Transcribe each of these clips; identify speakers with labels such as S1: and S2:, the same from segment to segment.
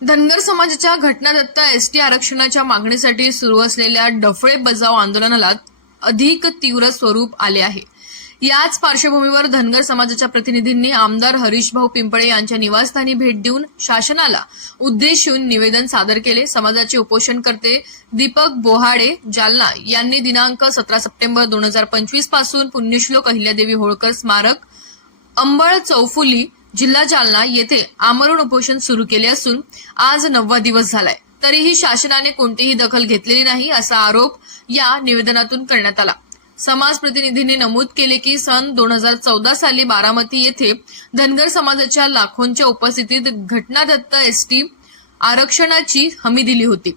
S1: धनगर समाजाच्या घटनादत्त S T आरक्षणाच्या मागणीसाठी सुरू असलेल्या डफळे बजाव आंदोलनाला अधिक तीव्र स्वरूप आले आहे. याच पार्श्वभूमीवर धनगर समाजाच्या प्रतिनिधींनी आमदार हरीशभाऊ पिंपळे यांच्या निवासस्थानी भेट देऊन शासनाला उद्देशून निवेदन सादर केले. समाजाचे उपोषणकर्ते दीपक बोहाडे जालना यांनी दिनांक सतरा सप्टेंबर दोन हजार पंचवीसपासून पुण्यश्लोक अहिल्यादेवी होळकर स्मारक अंबळ चौफुली जिल्हा जालना येथे आमरण उपोषण सुरू केले असून आज नववा दिवस झालाय. तरीही शासनाने कोणतीही दखल घेतलेली नाही असा आरोप या निवेदनातून करण्यात आला. समाज प्रतिनिधींनी नमूद केले की सन दोन हजार चौदा साली बारामती येथे धनगर समाजाच्या लाखोंच्या उपस्थितीत घटनादत्त एसटी आरक्षणाची हमी दिली होती.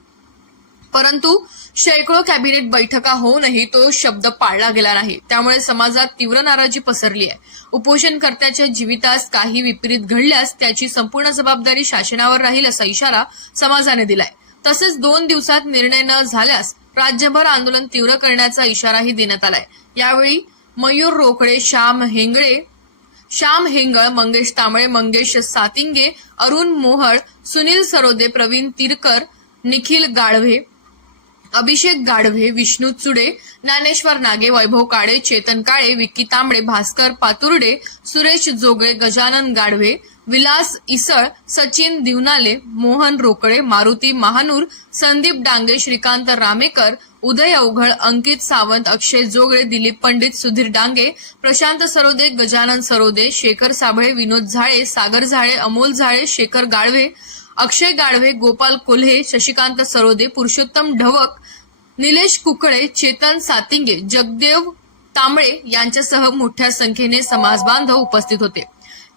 S1: परंतु शेकडो कॅबिनेट बैठका होऊनही तो शब्द पाळला गेला नाही. त्यामुळे समाजात तीव्र नाराजी पसरली आहे. उपोषणकर्त्याच्या जीवितास काही विपरीत घडल्यास त्याची संपूर्ण जबाबदारी शासनावर राहील असा इशारा समाजाने दिलाय. तसेच दोन दिवसात निर्णय न झाल्यास राज्यभर आंदोलन तीव्र करण्याचा इशाराही देण्यात आलाय. यावेळी मयूर रोकडे श्याम हेंगळे श्याम हेंगळ मंगेश तांबळे मंगेश सातिंगे अरुण मोहळ सुनील सरोदे प्रवीण तिरकर निखिल गाढवे अभिषेक गाढवे विष्णू चुडे ज्ञानेश्वर नागे वैभव काळे चेतन काळे विक्की तांबडे भास्कर पातुर्डे सुरेश जोगळे गजानन गाढवे विलास इसळ सचिन दिवनाले मोहन रोकळे मारुती महानूर संदीप डांगे श्रीकांत रामेकर उदय अवघळ अंकित सावंत अक्षय जोगळे दिलीप पंडित सुधीर डांगे प्रशांत सरोदे गजानन सरोदे शेखर साबळे विनोद झाळे सागर झाळे अमोल झाळे शेखर गाढवे अक्षय गाढवे गोपाल कोल्हे शशिकांत सरोदे पुरुषोत्तम ढवक निलेश कुकळे चेतन सातिंगे जगदेव तांबळे यांच्यासह मोठ्या संख्येने समाज बांधव उपस्थित होते.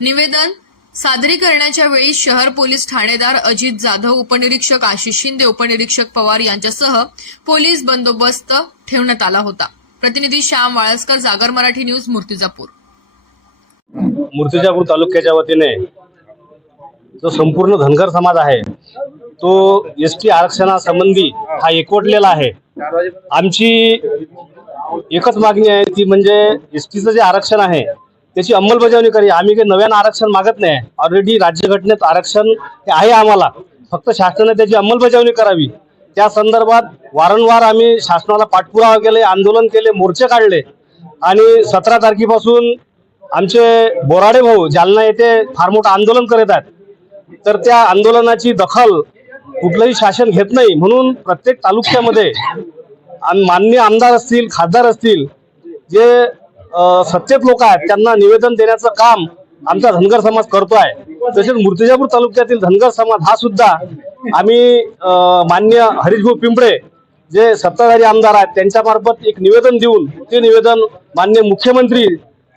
S1: निवेदन सादरीकरणाच्या वेळी शहर पोलीस ठाणेदार अजित जाधव उपनिरीक्षक आशिष शिंदे उपनिरीक्षक पवार यांच्यासह पोलीस बंदोबस्त ठेवण्यात आला होता. प्रतिनिधी श्याम वाळस्कर जागर मराठी न्यूज मूर्तिजापूर.
S2: मूर्तिजापूर तालुक्याच्या वतीने जो संपूर्ण धनगर समाज आहे तो एस टी आरक्षणासंबंधी हा एकवटलेला आहे. आमची एकच मागणी आहे ती म्हणजे एस टीचं जे आरक्षण आहे त्याची अंमलबजावणी करी. आम्ही काही नव्यानं आरक्षण मागत नाही. ऑलरेडी राज्यघटनेत आरक्षण आहे आम्हाला. फक्त शासनाने त्याची अंमलबजावणी करावी. त्या संदर्भात वारंवार आम्ही शासनाला पाठपुरावा केले आंदोलन केले मोर्चे काढले. आणि सतरा तारखेपासून आमचे बोराडे भाऊ जालना येथे फार मोठं आंदोलन करत आहेत. तर त्या आंदोलनाची दखल कुठलंही शासन घेत नाही म्हणून प्रत्येक तालुक्यामध्ये मान्य आमदार असतील खासदार असतील जे सत्तेत लोक आहेत त्यांना निवेदन देण्याचं काम आमचा धनगर समाज करतो आहे तसेच मूर्तिजापूर तालुक्यातील धनगर समाज हा सुद्धा आम्ही मान्य हरीशभाऊ पिंपळे जे सत्ताधारी आमदार आहेत त्यांच्यामार्फत एक निवेदन देऊन ते निवेदन मान्य मुख्यमंत्री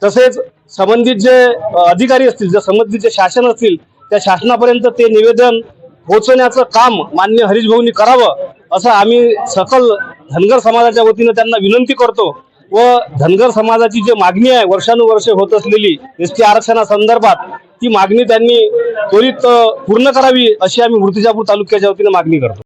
S2: तसेच संबंधित जे अधिकारी असतील जे संबंधित जे शासन असतील त्या शासनापर्यंत ते निवेदन पोहोचवण्याचं काम मान्य हरीशभाऊंनी करावं असं आम्ही सकल धनगर समाजाच्या वतीनं त्यांना विनंती करतो व धनगर समाजाची जी मागणी आहे वर्षानुवर्षे होत असलेली एस टी आरक्षणासंदर्भात ती मागणी त्यांनी त्वरित पूर्ण करावी अशी आम्ही मूर्तिजापूर तालुक्याच्या वतीनं मागणी करतो.